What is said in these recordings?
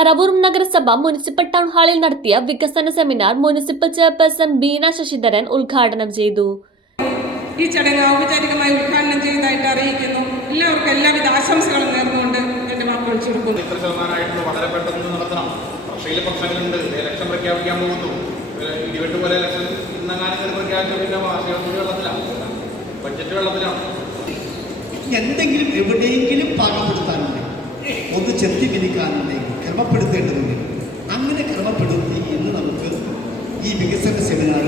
പറവൂർ നഗരസഭ municipal town ഹാളിൽ നടത്തിയ വികസന seminar municipal chairperson Beena Sasidharan ഉദ്ഘാടനം ചെയ്തു. ഈ ചടങ്ങ് ഔപചാരികമായി ഉദ്ഘാടനം ചെയ്തതായിട്ട് അറിയിക്കുന്നു. എല്ലാവർക്കും എല്ലാവിധ ആശംസകളും നേർന്നുകൊണ്ട് എന്റെ വാക്കുകൾ ചുരുക്കുന്നു. വളരെ പെട്ടെന്ന് നടത്തണം. പക്ഷേ പ്രശ്നങ്ങളുണ്ട്. ഇലക്ഷൻ പ്രഖ്യാപിക്കാൻ പോകുന്നു. പോലെ ഇലക്ഷൻ ഇന്നങ്ങാനും പ്രഖ്യാപിച്ച വെള്ളത്തിലാണ്, ബഡ്ജറ്റ് വെള്ളത്തിലാണ്. എന്തെങ്കിലും എവിടെയെങ്കിലും പാകപ്പെടുത്താനുണ്ട്, ഒന്ന് ചെത്തി വിധിക്കാനുണ്ടെങ്കിൽ ക്രമപ്പെടുത്തേണ്ടതുണ്ട്. അങ്ങനെ ക്രമപ്പെടുത്തി ഇന്ന് നമുക്ക് ഈ വികസന സെമിനാർ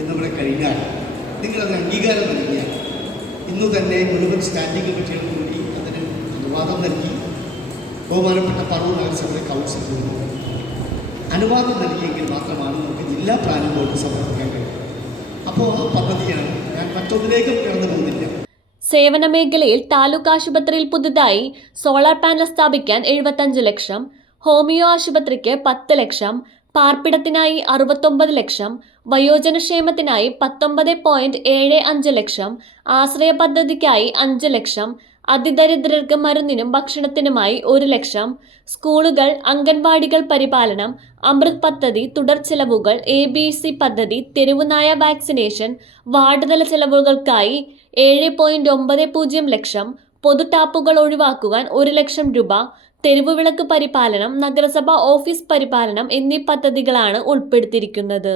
എന്നിവിടെ കഴിഞ്ഞാൽ നിങ്ങളത് അംഗീകാരം നൽകിയാൽ ഇന്ന് തന്നെ മുഴുവൻ സ്റ്റാൻഡിംഗ് കമ്മിറ്റികൾ കൂടി അതിന് അനുവാദം നൽകി ബഹുമാനപ്പെട്ട പറവൂർ നഗരസഭയുടെ കൗൺസിൽ കൂടി അനുവാദം നൽകിയെങ്കിൽ മാത്രമാണ് നമുക്ക് ജില്ലാ പ്ലാനിംഗ് ബോർഡ് സമർപ്പിക്കാൻ കഴിയും. അപ്പോൾ ആ പദ്ധതിയാണ്, ഞാൻ മറ്റൊന്നിലേക്കും കടന്നു പോകുന്നില്ല. സേവന മേഖലയിൽ താലൂക്ക് ആശുപത്രിയിൽ പുതുതായി സോളാർ പാനൽ സ്ഥാപിക്കാൻ 75 ലക്ഷം, ഹോമിയോ ആശുപത്രിക്ക് 10 ലക്ഷം, പാർപ്പിടത്തിനായി 69 ലക്ഷം, വയോജനക്ഷേമത്തിനായി 19.75 ലക്ഷം, ആശ്രയ പദ്ധതിക്കായി 5 ലക്ഷം, അതിദരിദ്രർക്ക് മരുന്നിനും ഭക്ഷണത്തിനുമായി 1 ലക്ഷം, സ്കൂളുകൾ, അംഗൻവാടികൾ പരിപാലനം, അമൃത് പദ്ധതി തുടർ ചെലവുകൾ, ABC പദ്ധതി, തെരുവുനായ വാക്സിനേഷൻ, വാർഡ് തല ചെലവുകൾക്കായി 7.90 ലക്ഷം, പൊതു ടാപ്പുകൾ ഒഴിവാക്കുവാൻ 1 ലക്ഷം രൂപ, തെരുവുവിളക്ക് പരിപാലനം, നഗരസഭ ഓഫീസ് പരിപാലനം എന്നീ പദ്ധതികളാണ് ഉൾപ്പെടുത്തിയിരിക്കുന്നത്.